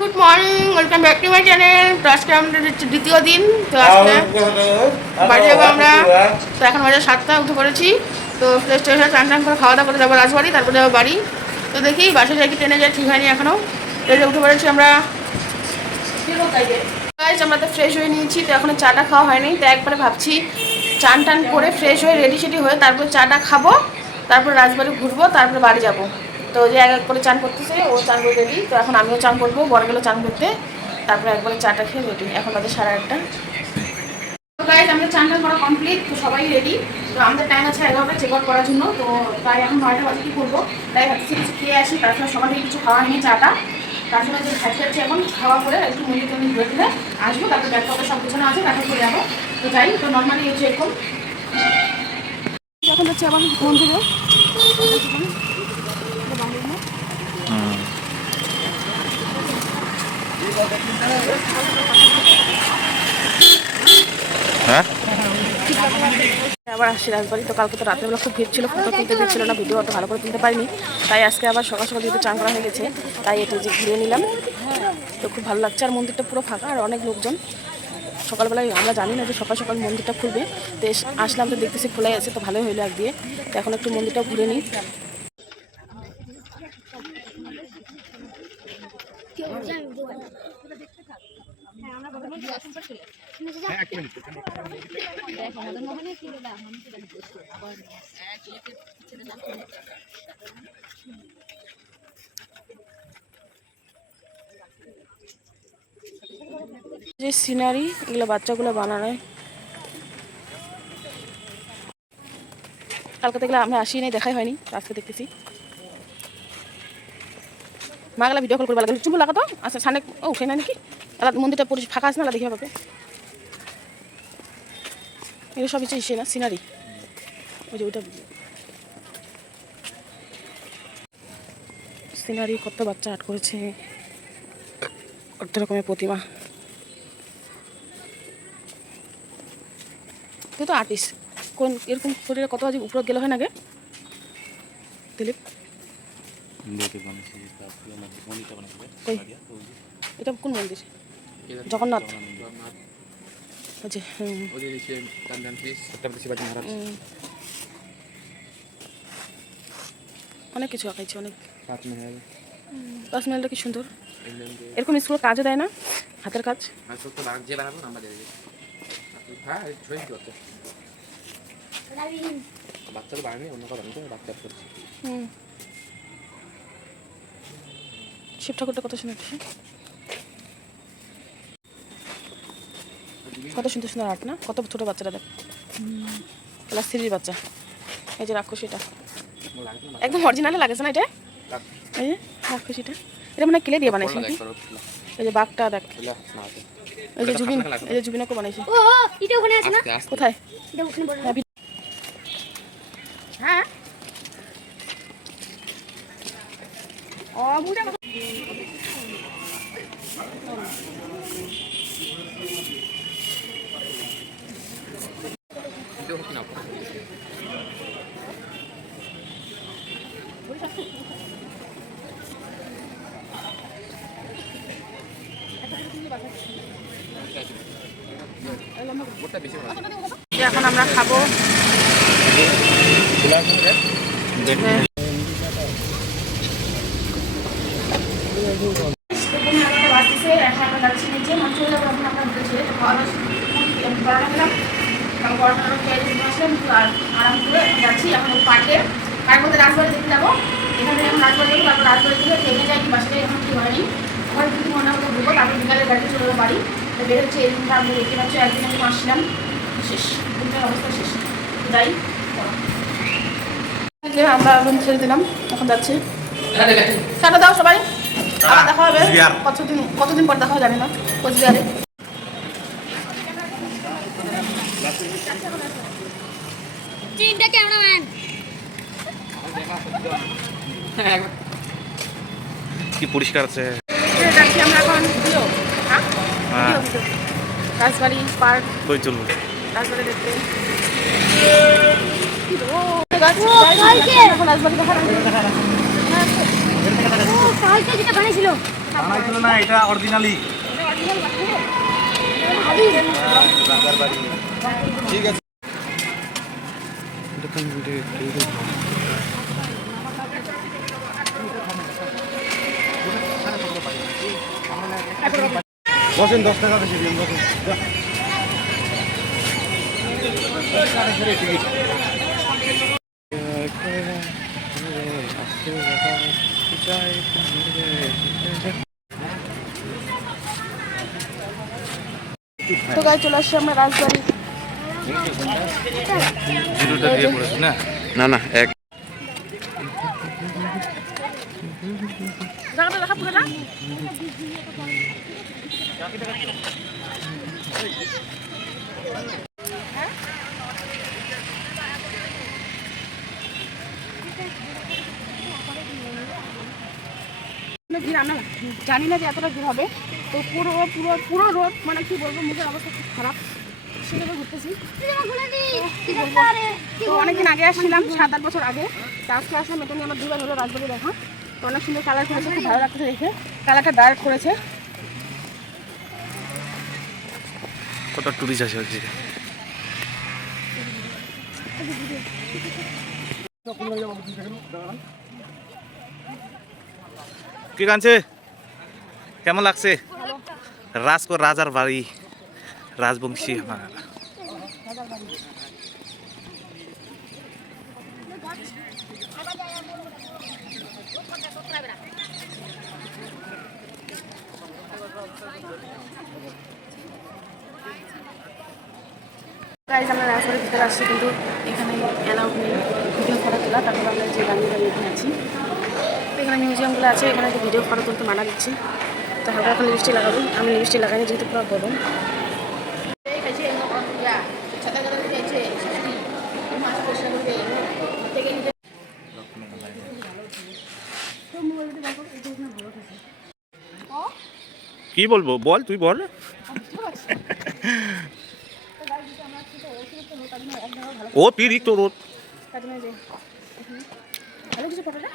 Good morning, welcome back to my channel. তো আজকে আমাদের দ্বিতীয় দিন। তো আজকে বাড়ি যাবো আমরা। তো এখন বাজে 7টা, উঠে পড়েছি। তো ফ্রেশ ট্রেশ চান টান করে খাওয়া দাওয়া করে যাবো রাজবাড়ি, তারপরে যাবো বাড়ি। তো দেখি বাসে যাই কি ট্রেনে যাই ঠিক হয়নি এখনও। ট্রেনে উঠে পড়েছি আমরা। আমরা তো ফ্রেশ হয়ে নিয়েছি, তো এখন চাটা খাওয়া হয়নি। তো একবারে ভাবছি চান টান করে ফ্রেশ হয়ে রেডি সেডি হয়ে তারপরে চাটা খাবো, তারপর রাজবাড়ি ঘুরবো, তারপরে বাড়ি যাবো। তো যে এক করে চান করতেছে, ও চান করে রেডি। তো এখন আমিও চান করবো, বড় গেলো চান করতে, তারপরে একবারে চাটা খেয়ে রেডি। এখন তাদের 8:30। তো গাইজ আমাদের চান টান করা কমপ্লিট, তো সবাই রেডি। তো আমাদের টাইম আছে 11টা চেক আউট করার জন্য। তো তাই এখন 9টা বাজে কী করবো, তাই ভাবছি কিছু খেয়ে আসি। তারপরে সকাল থেকে কিছু খাওয়া নিয়ে চাটা, তার জন্য যে খাইতে যাচ্ছি এখন, খাওয়া করে একটু মন্দির টন্দির ঘুরে দিলে আসবো। তারপরে ব্যাগ পকেট সব পিছনে আছে, তারপর চলে যাবো। তো যাই। তো নর্মালি হচ্ছে এখন এখন যাচ্ছি আবার মন্দিরে। হ্যাঁ, আবার আসছি রাজবাড়ি। তো কালকে তো রাত্রেবেলা খুব ভিড় ছিল, ফটো তুলতে দিচ্ছিল না, ভিডিও অত ভালো করে তুলতে পারিনি। তাই আজকে আবার সকাল সকাল যেহেতু চান করা হয়ে গেছে, তাই এটা যে ঘুরে নিলাম। তো খুব ভালো লাগছে। আর মন্দিরটা পুরো ফাঁকা, আর অনেক লোকজন। সকালবেলায় আমরা জানি না যে সকাল সকাল মন্দিরটা খুলবে, তো আসলাম তো দেখতেছি খোলাই আছে। তো ভালোই হইলো এক দিয়ে। তো এখন একটু মন্দিরটা ঘুরে নিই। যে সিনারি, এগুলো বাচ্চাগুলো বানানো। কালকে থেকে আমরা আসি নাই, দেখাই হয়নি, আজকে দেখতেছি। মা গেলা ভিডিও কল করবা লাগে, চুমু লাগাতো। আচ্ছা সামনে ও উঠে না নাকি, মন্দিরটা ফাঁকা আছে না, দেখিয়া পাবে। এগুলো সব কিছু ইসে না, সিনারি। ওই যে ওইটা সিনারি, কত বাচ্চা আর্ট করেছে, কত রকমের প্রতিমা। তুই তো আর্টিস্ট, কোন এরকম করে কত বাজে উপর গেলে হয় না গে দিলীপ? এটা কোন মন্দির? জগন্নাথ। অনেক কিছু আঁকাইছে, অনেক। তাজমহলটা কি সুন্দর। এরকম স্কুল কাজও দেয় না, হাতের কাজ। শিব ঠাকুরটা কত সুন্দর, কত সুন্দর সুন্দর আর্ট না, কত ছোট বাচ্চারা দেখ, ক্লাস 3-র বাচ্চা। এই যে রাক্ষসীটা একদম অরিজিনালে লাগেছে না এটা? এই যে রাক্ষসীটা, এটা মানে ক্লে দিয়ে বানাইছে নাকি? এই যে বাঘটা দেখ, এই যে জুবিন, এই যে জুবিনকে বানাইছে। এটা ওখানে আছে না? কোথায়? এটা ওখানে বড়। হ্যাঁ ও মুটা এখন আমরা খাবো। আরাম করে যাচ্ছি এখন পার্কে। পার্ক বলতে রাজবাড়ি দেখতে যাবো। এখান থেকে এখন রাজবাড়ি যাবো, তারপর রাজবাড়ি থেকে ট্রেনে যাই, বাসায় এখন কি হয়নি। আমার 2 ঘন্টা মতো ঘুরবো, তারপর বিকালে গাড়িতে চলে যাবো বাড়ি। তো বেরোচ্ছে এই দিনটা আমি দেখতে পাচ্ছি, একদিন আমি আসলাম, শেষ দিনটার অবস্থা শেষ। যাই, যে আমরা রুম ছেড়ে দিলাম, এখন যাচ্ছি। টাটা দাও সবাই, আবার দেখা হবে কতদিন পর দেখা হবে জানি না, কোচবিহারে। কি পরিষ্কার আছে। যাচ্ছি আমরা এখন রাজবাড়ি পার্ক, কই চলবো রাজবাড়ি দেখতে। এখন রাজবাড়ি দেখা যেটা বানিয়েছিল বানাই ছিল না, এটা অরিজিনালি। ঠিক আছে। বসেন, 10 টাকা বেশি দিন, বসেন। তো গাই চলে আসছি আমরা রাজবাড়ি। জিরোটা দিয়ে পড়েছে না? না না, এক জায়গাটা দেখা পুরো না ভিড়, আমরা জানি না যে এতটা ভিড় হবে। তো পুরো পুরো পুরো রোড মানে কি বলবো, মুখের অবস্থা খুব খারাপ। সেভাবে ঘুরতেছি। তো অনেকদিন আগে আসছিলাম, 7-8 বছর আগে। তো আজকে আসলাম, এটা নিয়ে আমার দুবার হলো রাজবাড়ি দেখা। তো অনেক সুন্দর কালার করেছে, খুব ভালো লাগছে দেখে। কালারটা ডার্ক করেছে। কত টুরিস্ট আসে হচ্ছে। কি কানছে, কেমন লাগছে? রাজার বাড়ি, রাজবংশী আমার। গাইজ আমরা রাজবাড়ির ভিতরে আসছি, কিন্তু এখানে অ্যালাউড নেই ভিডিও ফটো তোলা। তারপর আমরা যে দাঁড়িয়ে এখানে আছি, তো এখানে মিউজিয়ামগুলো আছে, এখানে যে ভিডিও ফটো তুলতে মানা দিচ্ছে। তো হালকা এখন লিপস্টিক লাগাবো, আমি লিপস্টিক লাগাইনি যেহেতু পুরো গরম। কি বলবো বল, তুই বল। ও পিরিক তো রোড। ভালো কিছু ফটোটা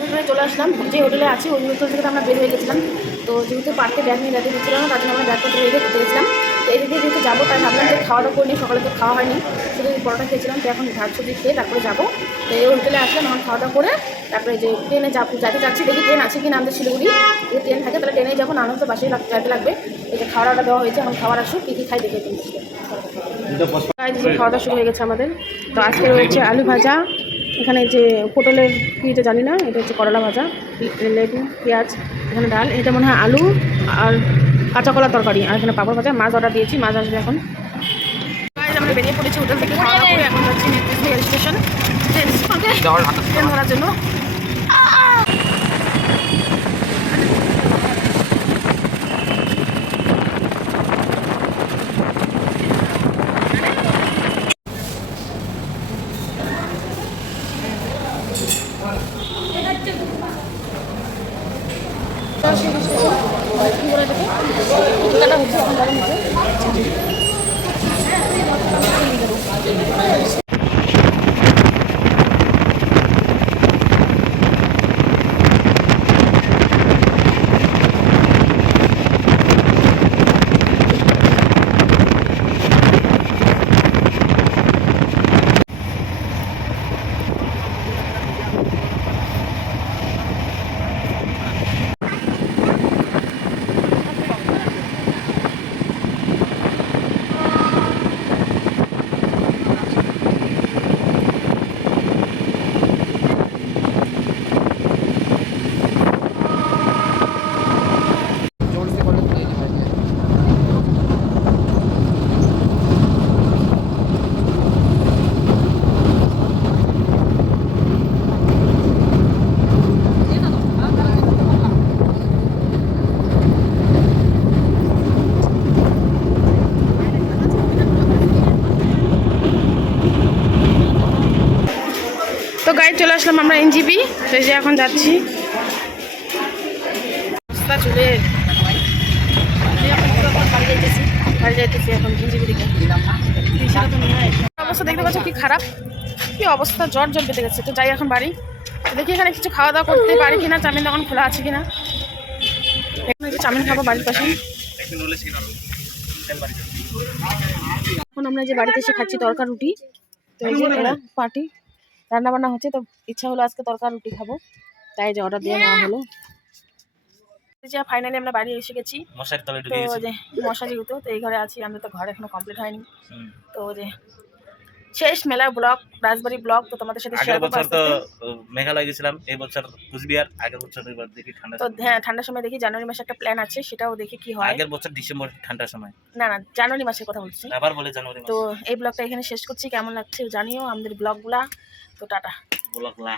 হোটেলে চলে আসলাম। যে হোটেলে আছি ওই হোটেল থেকে আমরা বের হয়ে গেছিলাম। তো যেহেতু পার্কে ব্যাগ নিয়ে যেতে দিচ্ছিল না, তার জন্য আমরা ব্যাগপত্র রেখে ঘুরতে গেছিলাম। তো এদিকে যেহেতু যাবো, তাই ভাবলাম যে খাওয়া দাওয়া করিনি, সকালে তো খাওয়া হয়নি, শুধু পরোটা খেয়েছিলাম। তো এখন ভাত সবজি খেয়ে তারপরে যাবো। তো এই হোটেলে আসলাম, এখন খাওয়া দাওয়া করে তারপরে যে ট্রেনে যেতে যাচ্ছি, দেখি ট্রেন আছে কি না আমাদের শিলিগুড়ি। যদি ট্রেন থাকে তাহলে ট্রেনেই যাবো, না হলে তো বাসেই যেতে লাগবে। এই যে খাওয়া দাওয়া দেওয়া হয়েছে, এখন খাবার আসুক, কী কী খাই দেখে কিনতে। খাওয়া দাওয়া শুরু হয়ে গেছে আমাদের। তো আজকে রয়েছে আলু ভাজা, এখানে যে পটলের কি এটা জানি না, এটা হচ্ছে করলা ভাজা, লেবু পেঁয়াজ, এখানে ডাল, এটা মনে হয় আলু আর কাঁচা কলার তরকারি, আর এখানে পাপড় ভাজা। মাছ অর্ডার দিয়েছি, মাছ আসবে এখন। আমরা বেরিয়ে পড়েছি হোটেল থেকে খাওয়া দাওয়া করে, এখন যাচ্ছি রেল স্টেশন ট্রেন ধরার জন্য। তো গাড়ি চলে আসলাম আমরা এনজিপি। তো এই যে এখন যাচ্ছি। অবস্থা চলে বাড়ি যাইতেছি এখন ঝিঞ্জিবি দিকে। অবস্থা দেখতে পাচ্ছ কি খারাপ, কি অবস্থা, জ্বর বেঁধে গেছে। তো যাই এখন বাড়ি, তো দেখি এখানে কিছু খাওয়া দাওয়া করতে পারি কিনা, চাউমিন দোকান খোলা আছে কিনা। এখন চাউমিন খাবো বাড়ির পাশে। এখন আমরা যে বাড়িতে এসে খাচ্ছি তরকা রুটি। তো এই যে এরা পার্টি রান্না বান্না হচ্ছে, তো ইচ্ছা হলো আজকে তরকা রুটি খাবো, তাই যে অর্ডার দিয়ে নেওয়া হলো। ফাইনালি আমরা বাড়ি এসে গেছি। মশার তলে তো যে মশা যেহেতু, তো এই ঘরে আছি আমরা, তো ঘর এখনো কমপ্লিট হয়নি। তো যে শেষ মেলার ব্লগ, রাজবাড়ি ব্লগ, তো তোমাদের সাথে শেয়ার আগের করব। বছর তো মেঘালয় গেছিলাম, এই বছর কুচবিহার, আগের বছর এবার দেখি ঠান্ডা। তো হ্যাঁ, ঠান্ডার সময় দেখি, জানুয়ারি মাসে একটা প্ল্যান আছে, সেটাও দেখি কি হয়। আগের বছর ডিসেম্বর ঠান্ডার সময়, না না, জানুয়ারি মাসের কথা বলছি। আবার বলে জানুয়ারি তো মাস। এই ব্লগটা এখানে শেষ করছি, কেমন লাগছে জানিও আমাদের ব্লগগুলা। তো টাটা। ব্লগ লা